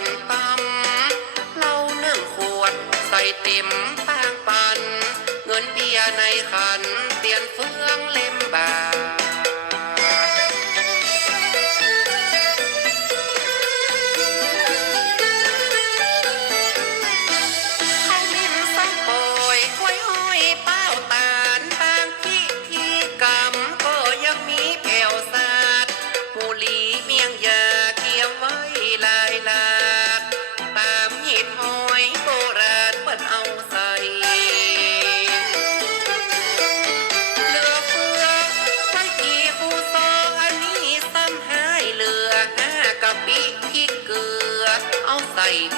นปั๊มเราเนื่งขวด ใส่ติ่มแป้งปัน เงินเบียในขันเตียนเฟืองเล็ I.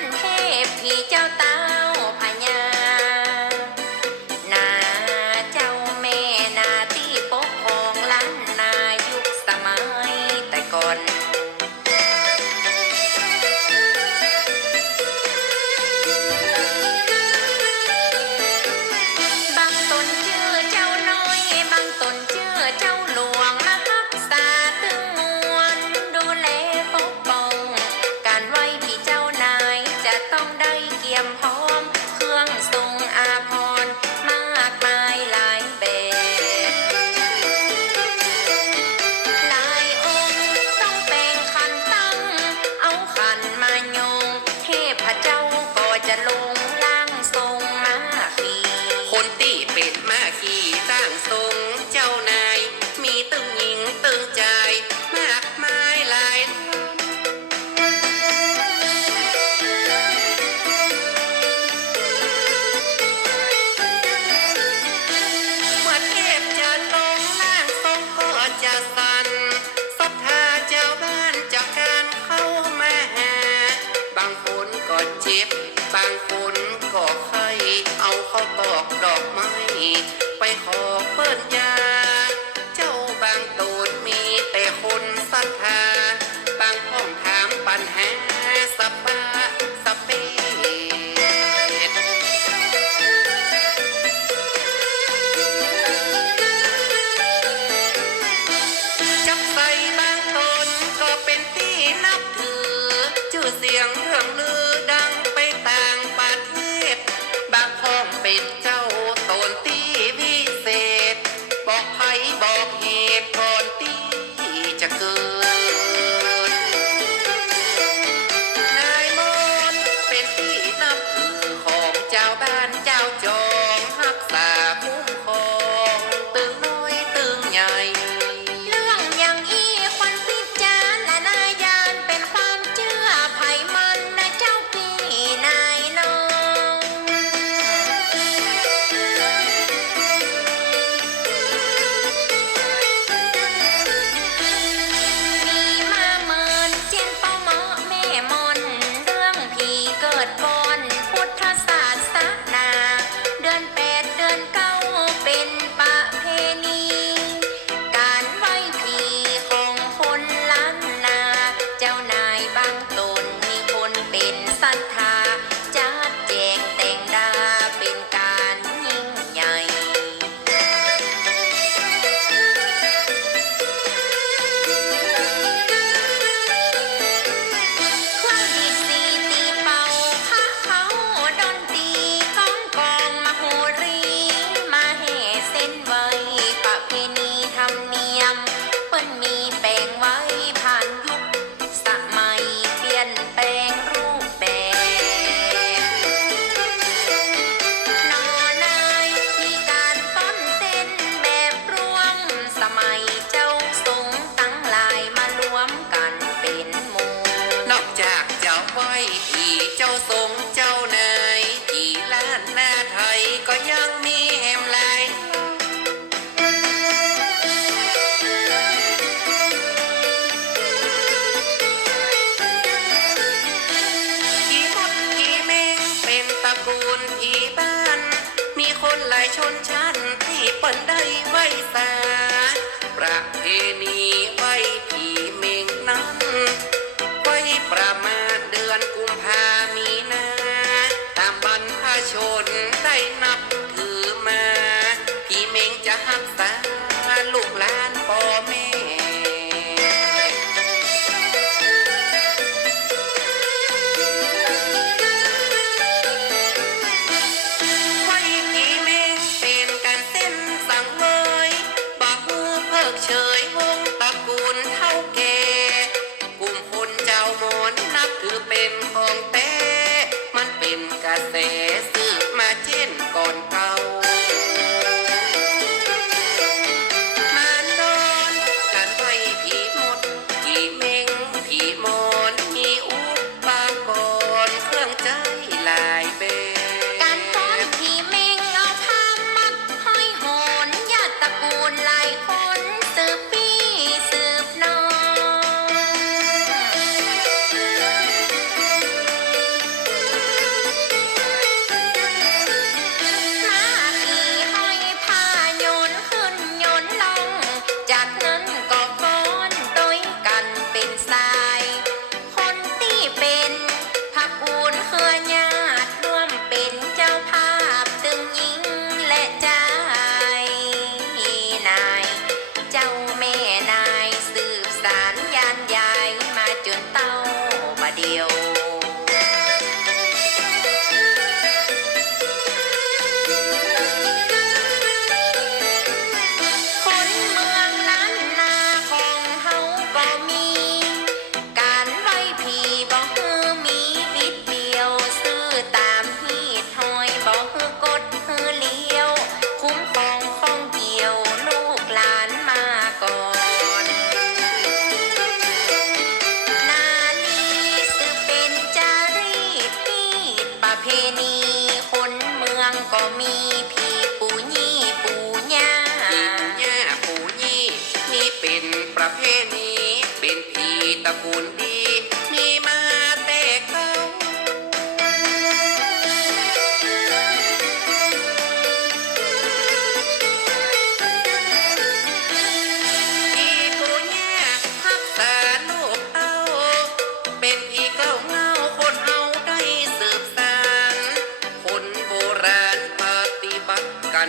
นเทพีเจ้าตา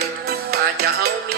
ทั่วจะเอามี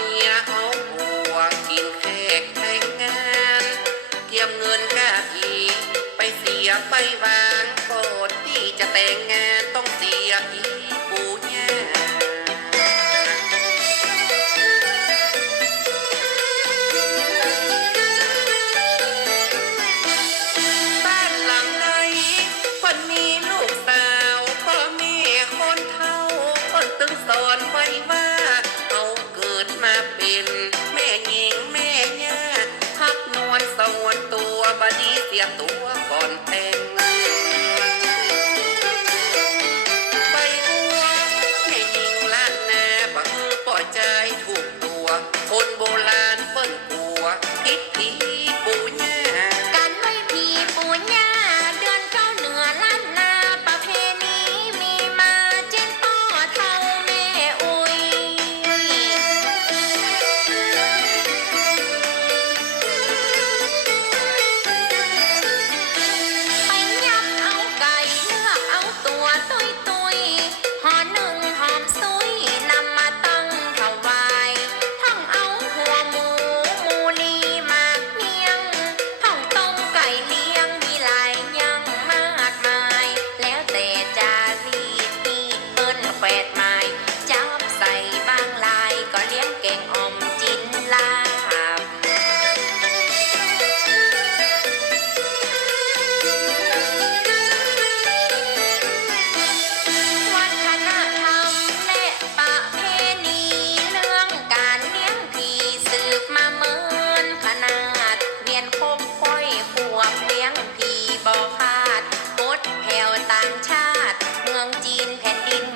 and in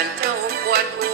านเจ้าควรอู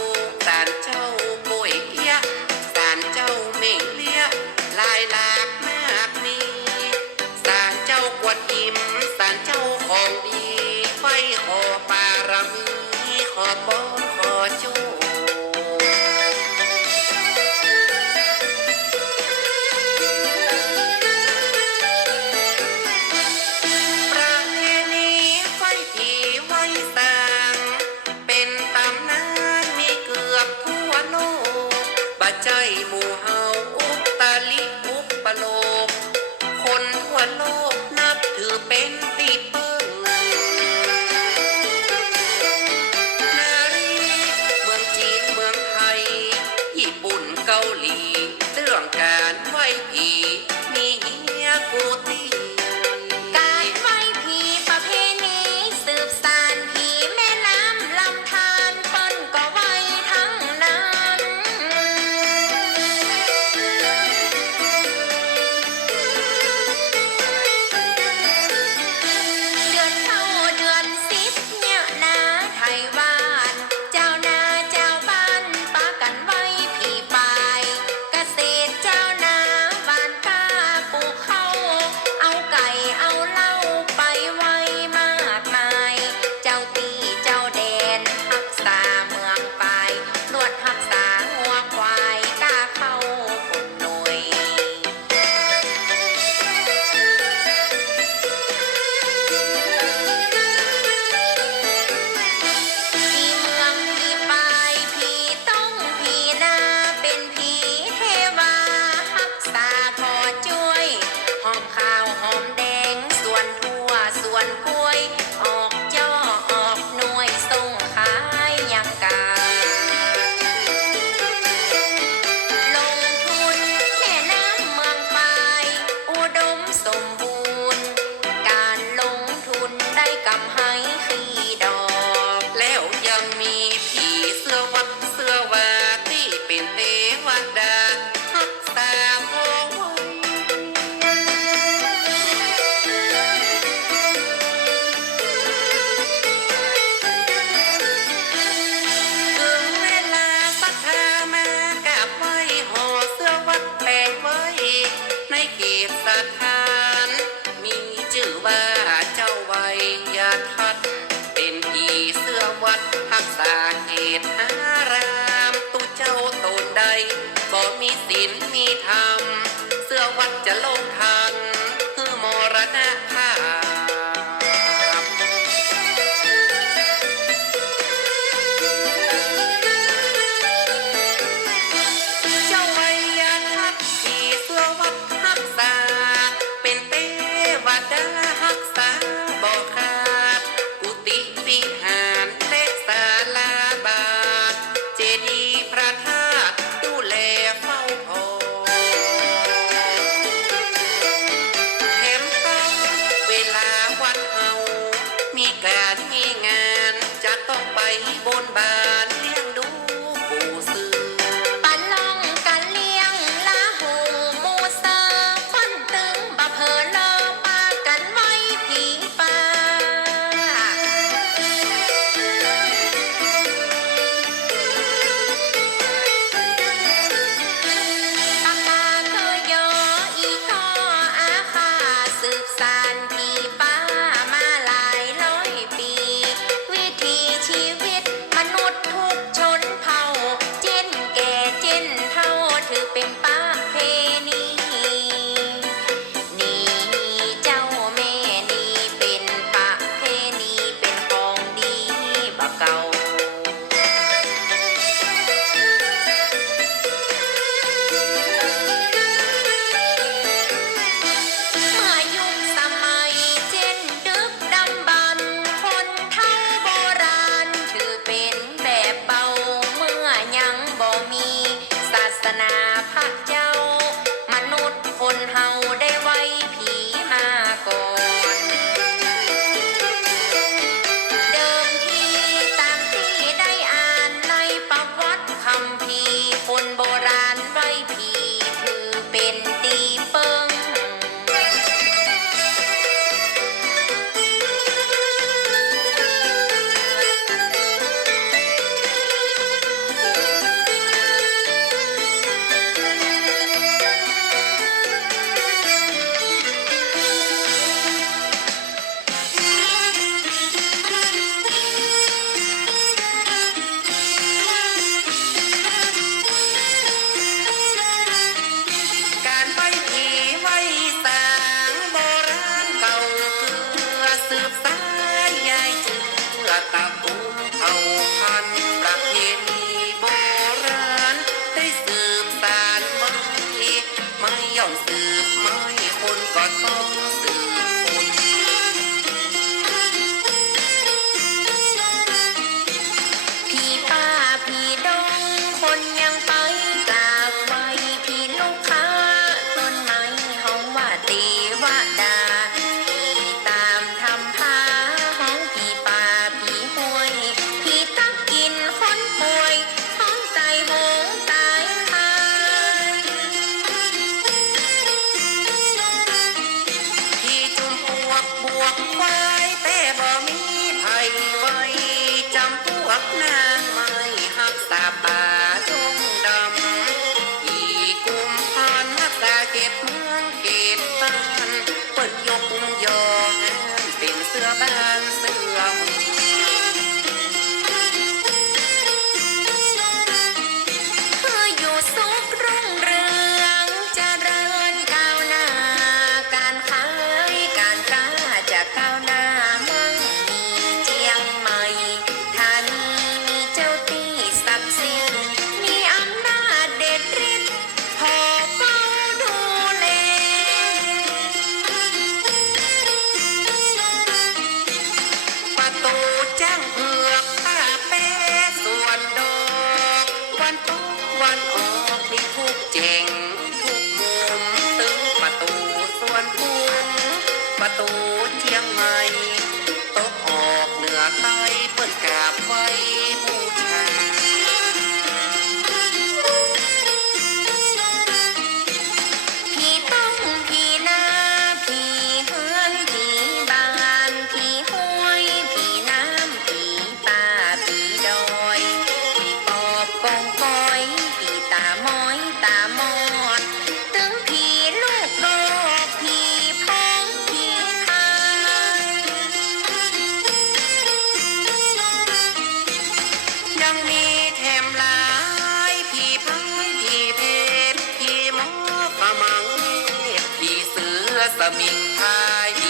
สถาน มีชื่อว่าเจ้าวัยยาทัดเป็นผีเสื้อวัดทักษาเหตุอารามตุเจ้าตนใดบ่มีศีลมีธรรม เสื้อวัดจะลงทันคือมรณะภ Prathana. ไปเปิดกราบไว้ สมิงคาย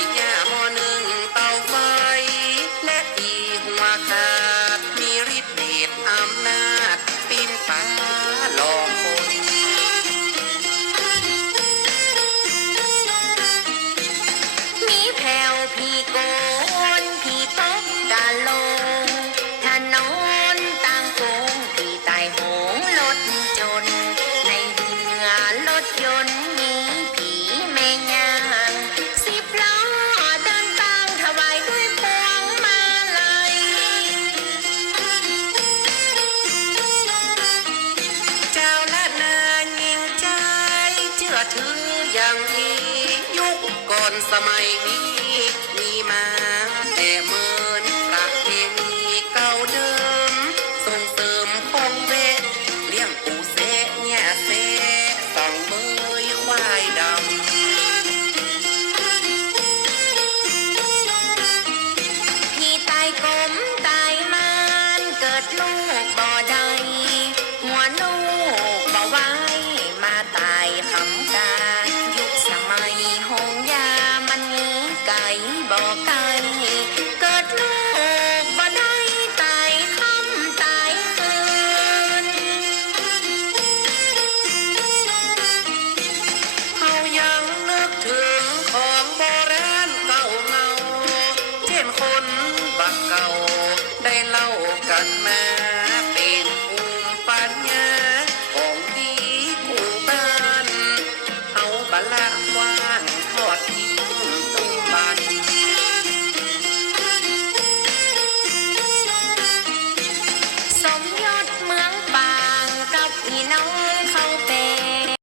คืออย่างนี้ยุคก่อนสมัยนี้มีมา